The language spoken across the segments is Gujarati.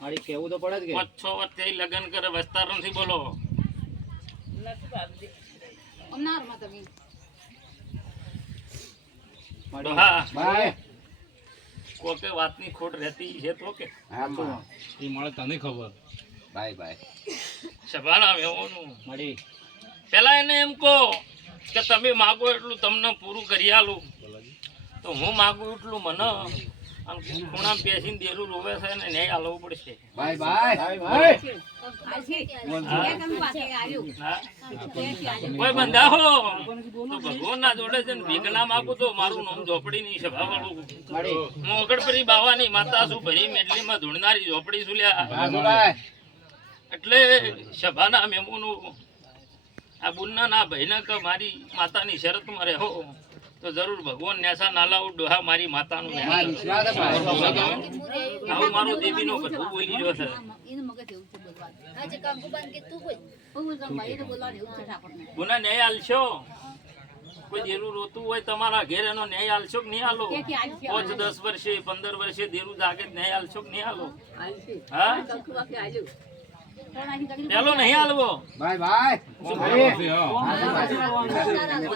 મારી કેવું તો પડે જ કે 5-6 વર્ષથી લગન કરે વસ્તાર નથી બોલો અમનારમાં તમે હા ભાઈ કોકે વાતની ખોટ રહેતી છે તો કે હા તો એ મળે તને ખબર બાય બાય સભાના વેવાનું મળી પેલા એને એમ કહો કે તમે માગો એટલું તમને પૂરું કરી આલું તો હું માગું એટલું મને આમ ખૂણામાં બેસીને દેરું રોવે છે ને ન્યાય આલવો પડશે બાય બાય બાય હા કોઈ બંધા હો તો ભગવાન ના જોડે છે ને ભીખ ના માગું તો મારું નામ ઝોપડી ની સભા વાળું મળી મોગડપરી બાવાની માતા શું ભરી મેટલીમાં ધૂળનારી ઝોપડી શું લ્યા બાય એટલે સભાના મેમોનું આ બુનના ના ભાઈને કે મારી માતાની શરતમાં રહો તો જરૂર ભગવાન નેસા નાલાઉ ડોહા મારી માતાનું હા વિશ્વાસ ભાઈ આવું મારું દેવીનો બધું બોલી રહ્યો છે એનું મગજ એવું છે બોલવાનું આજે કંકુબાન કે તું બોલ હું ભાઈને બોલવાનું એવું છે ઠાકોરને ગુના ન્યાય આલશો કોઈ દેરું રોતું હોય તમારા ઘેર એનો ન્યાય આલશો કે નહીં આલો 5-10 વર્ષે 15 વર્ષે દેરું જાગે ન્યાય આલશો કે નહીં આલો હા પેલો નહીં આલવો બાય બાય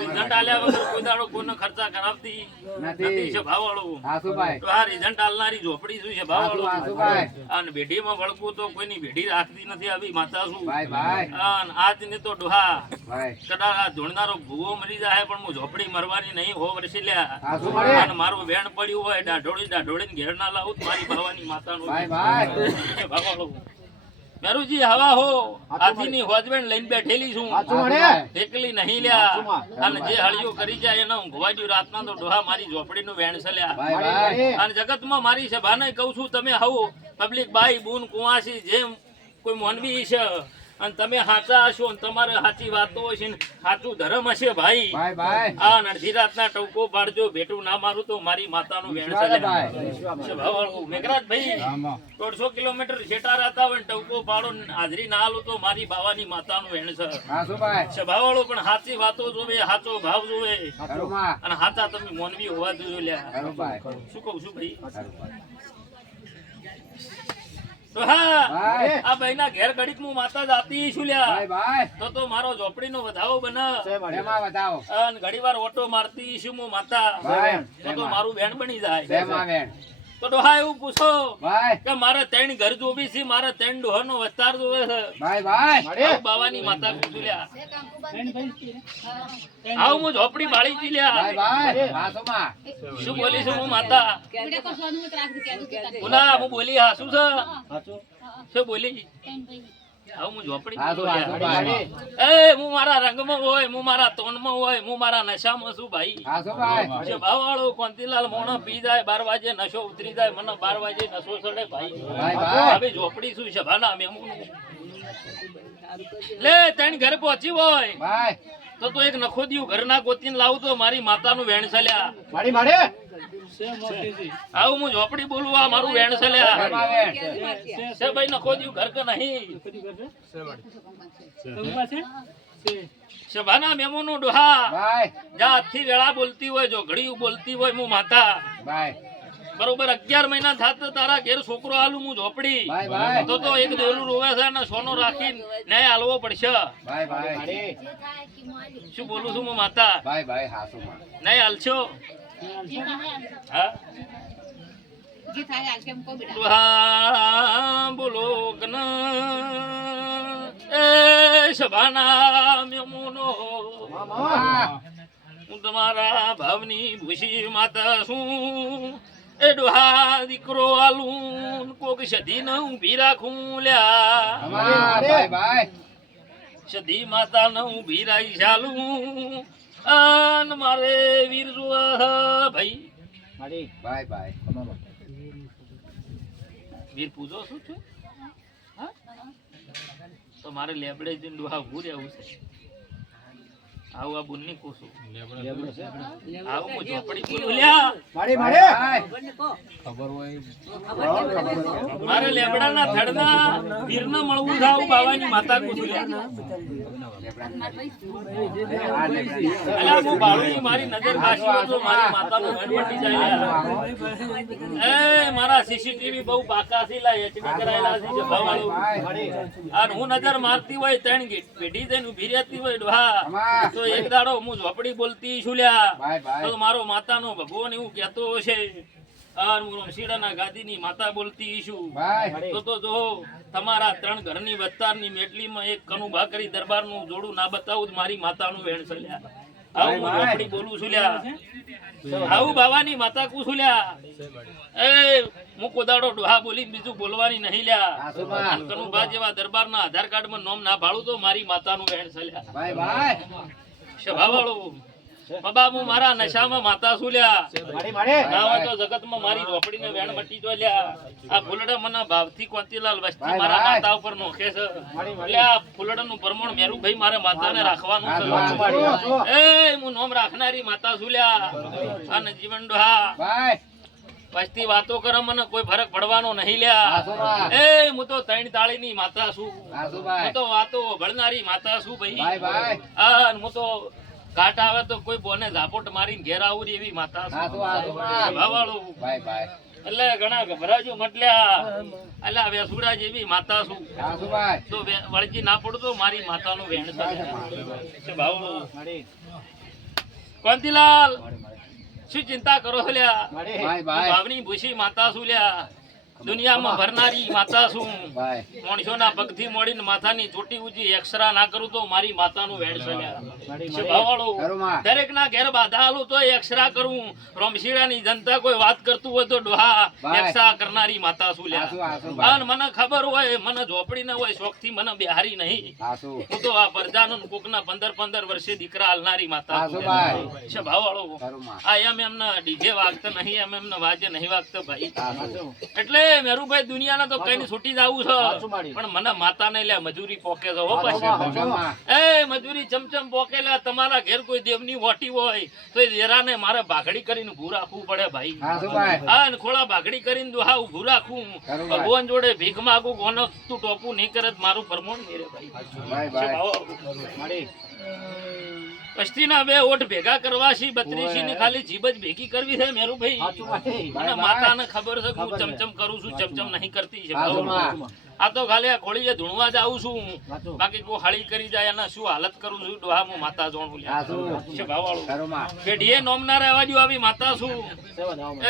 રિઝલ્ટ આલ્યા વગર કોઈ દાડો કોઈને ખર્ચા કરાવતી નથી છે ભાવવાળો હાસુભાઈ તો આ રિઝલ્ટ આલનારી ઝોપડી શું છે ભાવવાળો હાસુભાઈ અને ભેઢીમાં વળગવું તો કોઈની ભેઢી રાખતી નથી આવી માતા શું બાય બાય અને આજ ને તો ડોહા બાય કદાચ આ ધૂળનારો ભૂવો મરી જાય પણ હું ઝોપડી મરવાની નહીં હો વર્ષે લ્યા હાસુભાઈ અને મારું વેણ પડ્યું હોય દાઢોડીને ઘેર ના લાવું તો મારી ભાવાની માતાનું બાય બાય ભાવવાળો મેરુજી હવા હો હાથીની હોજવેણ લઈને બેઠેલી છું એકલી નહીં લ્યા અને જે હળિયો કરી જાય એને ઊંઘવા દ્યું રાતના તો ડોહા મારી ઝોપડીનું વેણ છે લ્યા બાય બાય અને જગતમાં મારી સભાને કહું છું તમે આવો પબ્લિક બાઈ બૂન કુવાસી જેમ કોઈ મોનવી છે અને તમે સાચા હશો અને તમારે સાચી વાતો હશે ને સાચું ધર્મ હશે ભાઈ બાય બાય આ અડધી રાતના ટવકો પાડજો ભેટું ના મારું તો મારી માતાનું વેણ છે લ્યા. મેઘરાજભાઈ 150 કિલોમીટર છેટા રહેતા હોય ને ટવકો પાડો ને હાજરી ના આલું તો મારી બાવાની માતાનું વેણ છે હાસુભાઈ સભાવાળો પણ સાચી વાતો જોવે સાચો ભાવ જોવે કરુમા અને સાચા તમે મોનવી હોવા જોઈએ લ્યા કરુભાઈ શું કહું છું ભાઈ તો હા બાય આ ભાઈના ઘેર ઘડીક હું માતા જાતી છું લ્યા બાય બાય તો મારો ઝોપડીનો વધાવો બને એમાં બતાવો અને ઘડી વાર ઓટો મારતી છું હું માતા બાય તો મારું બેન બની જાય એમાં વેણ તો ડોહા એવું પૂછો બાય કે મારે 3 ઘર જોવી છે મારે 3 ડોહાનો વિસ્તાર જોવે છે બાય બાય આવું બાવાની માતા પૂછું લ્યા આવું હું ઝોપડી બાળી જી લ્યા બાય બાય હાસુમા શું બોલી છું હું માતા વિડિયો કોલ સોનું મત રાખ કે બોલા હું બોલી હા શું છે શું બોલી આવું હું ઝોપડી હાસુ બોલું લ્યા. હાસુભાઈ એ હું મારા રંગમાં હોય હું મારા તોનમાં હોય હું મારા નશામાં છું ભાઈ હાસુભાઈ જે ભાવવાળો કોંતીલાલ મોણો પી જાય 12 વાગે નશો ઉતરી જાય મને 12 વાગે નશો ચડે ભાઈ બાય બાય હવે ઝોપડી શું સભાના મેમુનું લે તણ ઘરે પહોંચી હોય બાય તો એક નખોદિયું ઘરના ગોતીને લાવું તો મારી માતાનું વેણ ચાલ્યા માડી માડે આવું હું ઝોપડી બોલું આ મારું વેણ ચાલ્યા એમાં વેણ છે ભાઈ નખોદિયું ઘર કે નહીં સભાના મેમોનું ડોહા બાય જા હાથથી વેળા બોલતી હોય જો ઘડીયું બોલતી હોય હું માતા બાય બરોબર 11 મહિના થાત તો તારા ઘેર છોકરો આલું હું ઝોપડી બાય બાય તો એક દેલું રોવે છે ને સોનો રાખીને ન્યાય આલવો પડશે બાય બાય શું બોલું છું હું માતા બાય બાય હાસુમા ન્યાય આલશો હા જે થાય આલ કેમ કો બેટા ડોહા બોલો ગન એ સભાના મેમુનો મામા હું તમારા ભાવની ભૂષી માતા છું એ ડોહા દીકરો આલું કોક સધી ન ઊભી રાખું લ્યા બાય બાય સધી માતા ન ઊભી રાખી ચાલું અન મારે વીર જોવા ભાઈ માડી બાય બાય વીર પૂજો શું છે હા તો મારે લેબડે જઈને ડોહા ઊભું રહેવું છે આવું આ બુનની કુસુ આવું હું ઝોપડી બોલું લ્યા મારે લેબડાના થડના વીરના મળવું થાવ બાવાની માતા કુસુ લ્યા અલા હું બાળુની મારી નજર ખાસી હોય તો મારી માતાનું ઘર પટી જાય લ્યા. એ મારા સીસીટીવી બહુ બાકા છે લા એચડી કરાયેલા છે જે ભાવાળું અને હું નજર મારતી હોય ત્રણ પેઢી થઈને ઊભી રહેતી હોય ડોહા તો એક દાડો હું ઝોપડી બોલતી છું લ્યા તો મારો માતાનો ભગવાન એવું કહેતો હશે અને હું રમશીડાના ગાદીની માતા બોલતી છું તો જો તમારા ત્રણ ઘરની વસ્તારની મેટલીમાં એક કનુ ભાકરી દરબારનું જોડું ના બતાવું તો મારી માતાનું વેણ છે લ્યા. આવું હું ઝોપડી બોલું છું લ્યા. આવું બાવાની માતા કુછું લ્યા. એ હું કોદાડો ડોહા બોલી બીજું બોલવાની નહીં લ્યા. કનુભા જેવા દરબારના આધાર કાર્ડમાં નામ ના ભાળું તો મારી માતાનું વેણ છે લ્યા. સ્વભાવવાળું બાબા હું મારા નશામાં માતા છું લ્યા. ના હોય તો જગતમાં મારી ઝોપડીને વેણ મટી જો લ્યા. આ ફૂલડા મને ભાવથી કોંતીલાલ વસ્તી મારા માતા ઉપર નોખે છે લ્યા. ફૂલડાનું પરમણ મેરું ભાઈ મારે માતાને રાખવાનું છે. એ હું નામ રાખનારી માતા છું લ્યા. અને જીવન ડોહા વસ્તી વાતો કરે મને કોઈ ફરક પડવાનો નહીં લ્યા. એ હું તો ત્રણ તાળીની માતા છું. હું તો વાતો ભળનારી માતા છું ભાઈ. અને હું તો કાટ આવે તો કોઈ બોને ઝાપોટ મારીને ઘેર આવું એવી માતા ભાવાળું એટલે ઘણા ગભરાજો મટલ્યા. એટલે વેસુડા જેવી માતા છું તો વળજી ના પડતો મારી માતાનું વેણ છે ભાવાળું. કોંતીલાલ શું ચિંતા કરો છો લ્યા. ભાવની ભૂસી માતા છું લ્યા. દુનિયામાં ભરનારી માતા છું. માણસોના પગથી મોડીને માથાની ચોટી ઊંચી એક્સરા ના કરું તો મારી માતાનું વેણ છે લ્યા. દરેક ના ઘેર બાધા આલું તો એક્સરા કરું. રોમશીડાની જનતા કોઈ વાત કરતું હોય તો ડોહા એક્સરા કરનારી માતા છું લ્યા. અને મને ખબર હોય મને ઝોપડી ન હોય શોખ થી મને બિહારી નહીં. હું તો આ પરજાનું કોકના 15 વર્ષે દીકરા હાલનારી માતા છું ભાવાળો. આ એમ એમને ડીજે વાગતા નહીં એમ એમને વાજે નહીં વાગતા ભાઈ. એટલે મેરુભાઈ દુનિયાના તો કઈ છૂટી જવું છે પણ મને માતા ને લ્યા મજૂરી પોકે છે હો પાછી. એ મજૂરી ચમચમ પોકેલા. તમારા ઘેર કોઈ દેવની વોટી હોય તો જરાને મારે ભાગડી કરીને ઊભું રાખવું પડે ભાઈ. હા ખોળા ભાગડી કરીને દોહા ઊભું રાખવું. ભગવાન જોડે ભીખ માગું કોનો તું ટોપું નહીં કરે મારું પરમોણ નહીં રે ભાઈ. કસ્તીના બે ઓઠ ભેગા કરવા છે 32 ની ખાલી જીભ જ ભેગી કરવી છે મેરુભાઈ. મને માતાને ખબર છે હું ચમચમ કરું છું ચમચમ નહીં કરતી છે. આ તો ખાલી આ ખોળીએ ધૂણવા જાઉં છું બાકી કોઈ હળી કરી જાય એના શું હાલત કરું છું ડોહા હું માતા જોણું લ્યા. પેઢીએ નોમ ના રહેવા દઉં આવી માતા છું.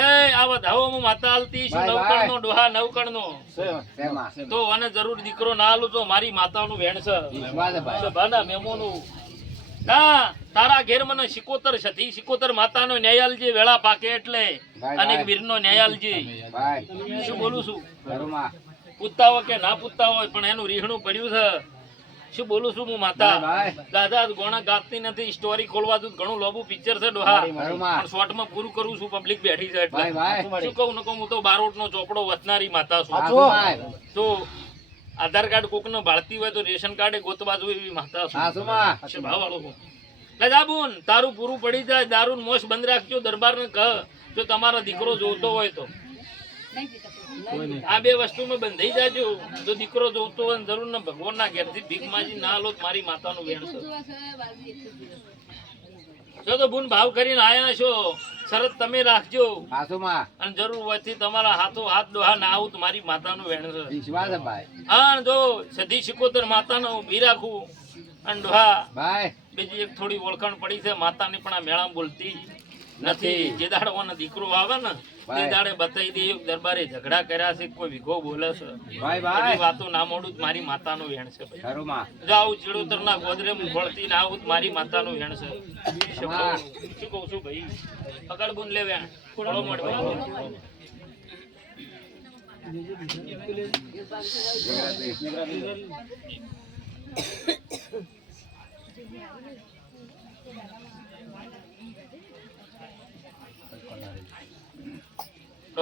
એ આ વધાવો હું માતા હાલતી છું. નવકણ નો ડોહા નવકણ નો તો અને જરૂર દીકરો ના હાલું તો મારી માતાનું વેણ છે ભાના મેમોનું. ના તારા ઘેર મને સિકોતર છથી સિકોતર માતાનો ન્યાયાલજી વેળા પાકે એટલે અનેક વીરનો ન્યાયાલજી. શું બોલું છું પૂછતા હોય કે ના પૂછતા હોય પણ એનું રીહણું પડ્યું છે. શું બોલું છું હું માતા. દાદા ગોણા ગાતી નથી. સ્ટોરી ખોલવા દઉં ઘણું લોબુ પિક્ચર છે ડોહા પણ શોર્ટમાં પૂરું કરું છું. પબ્લિક બેઠી છે એટલે શું કહું ન કહું હું તો બારોટનો ચોપડો વચનારી માતા છું. તો આધાર કાર્ડ કોક ને ભાળતી હોય તો રેશન કાર્ડ ગોતવા જોઈએ એવી માતા છું ભાવાળો. લજાબુન તારું પૂરું પડી જાય દારૂ મોશ બંધ રાખજો. દરબાર ને કહ જો તમારો દીકરો જોતો હોય તો આ બે વસ્તુમાં બંધાઈ જાજો. જો દીકરો જોતો હોય જરૂર ને ભગવાન ના ઘેર થી ભીખ માજી ના લો મારી માતાનું વેણ છે. જો તો બુન ભાવ કરીને આયા છો શરત તમે રાખજો અને જરૂર હોય તમારા હાથો હાથ ડોહા ના આવું તો મારી માતાનું વેણ છે. હા જો સધી સિકોતર માતાનો ઉભી રાખું અને ડોહા બીજી એક થોડી ઓળખાણ પડી છે માતાની પણ આ મેળામાં બોલતી નથી. જે દાડે ઓનો દીકરો આવે ને તે દાડે બતાવી દે દરબારે ઝઘડા કર્યા છે કોઈ વિઘો બોલે છે એવી વાતો ના મોડું મારી માતાનું વેણ છે. જો આવું ચિડોતર ના ગોદરે ભળતી ના આવું મારી માતાનું વેણ છે. શું કહું છું ભાઈ પકડ બુન લે વેણ થોડો મોડ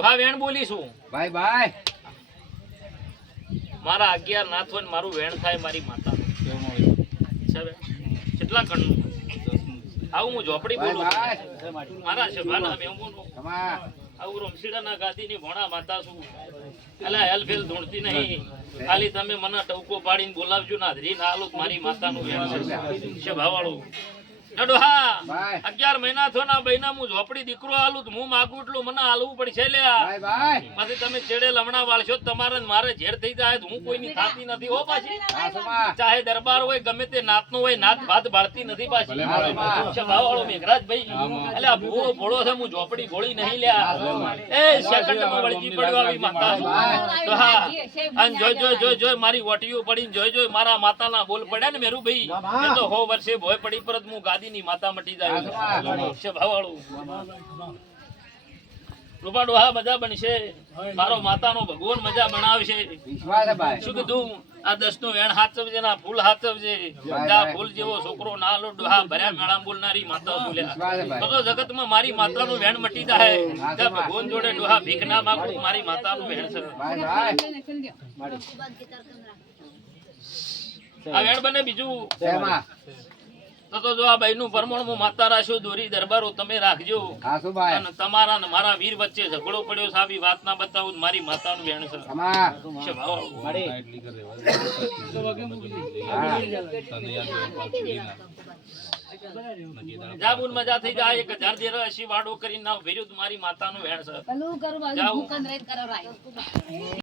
હા વેણ બોલીશું ભાઈ ભાઈ. મારા 11 નાથ હોય મારું વેણ થાય મારી માતા કેટલા કણનું આવું હું ઝોપડી બોલું બાય મારા સભાના મેમોનો તમા આવું રમશીડાના ગાદીની ભોણા માતા છું એલા હેલફેલ ધૂણતી નહીં ખાલી તમે મને ટવકો પાડીને બોલાવજો ને હાજરી ના આલું મારી માતાનું વેણ છે ભાવાળું ડોહા બાય 11 મહિના થોના બૈના હું ઝોપડી દીકરો આલું તો હું માગું એટલું મને આલવું પડશે લ્યા બાય બાય પછી તમે ચેડે લમણા વાળશો તો તમારે ને મારે ઝેર થઈ જાય તો હું કોઈની થાતી નથી હો પાછી હા સમા ચાહે દરબાર હોય ગમે તે નાતનો હોય નાત ભાત બાળતી નથી પાછી છે ભાવાળો મેઘરાજભાઈ એટલે આ ભૂવો ભોળો છે હું ઝોપડી ભોળી નહીં લ્યા એ સેકન્ડમાં વળગી પડવા આવી માતા તો હા અને જોઈ મારી વટીઓ પડીને જોઈ મારા માતાના બોલ પડ્યા ને મેરુભાઈ એ તો હો વર્ષે ભોય પડી પરત હું ગાદીની માતા મટી જાય છે ભાવાળો રૂપાડો હા મજા બનશે મારો માતાનો ભગવાન મજા બનાવશે વિશ્વાસ છે ભાઈ શું કીધું આ 10 નું વેણ હાચવજે ના ફૂલ હાચવજે આ ફૂલ જેવો છોકરો ના લો ડોહા ભર્યા મેળા બોલનારી માતા બોલ્યા તો જગતમાં મારી માતાનું વેણ મટી જાય ત્યાં ભગવાન જોડે ડોહા ભીખ ના માંગુ મારી માતાનું વેણ છે બાય બાય કંકુ બાંધ કે તાર કમરા આ વેણ બને બીજું સેમા તો જો આ ભાઈનું પરમણ હું માતા રાખ્યો દોરી દરબારો તમે રાખજો હા શું ભાઈ અને તમારા ને મારા વીર વચ્ચે ઝઘડો પડ્યો છે આવી વાત ના બતાવું તો મારી માતાનું વેણ છે તમા છે ભાવાળો. જાબુન મજા થઈ જાય 1000 દેર અસી વાડો કરીને ના ભેર્યું તો મારી માતાનું વેણ છે પેલું કરું બાજુ જાઉં. ભૂકન રેત કરો રાય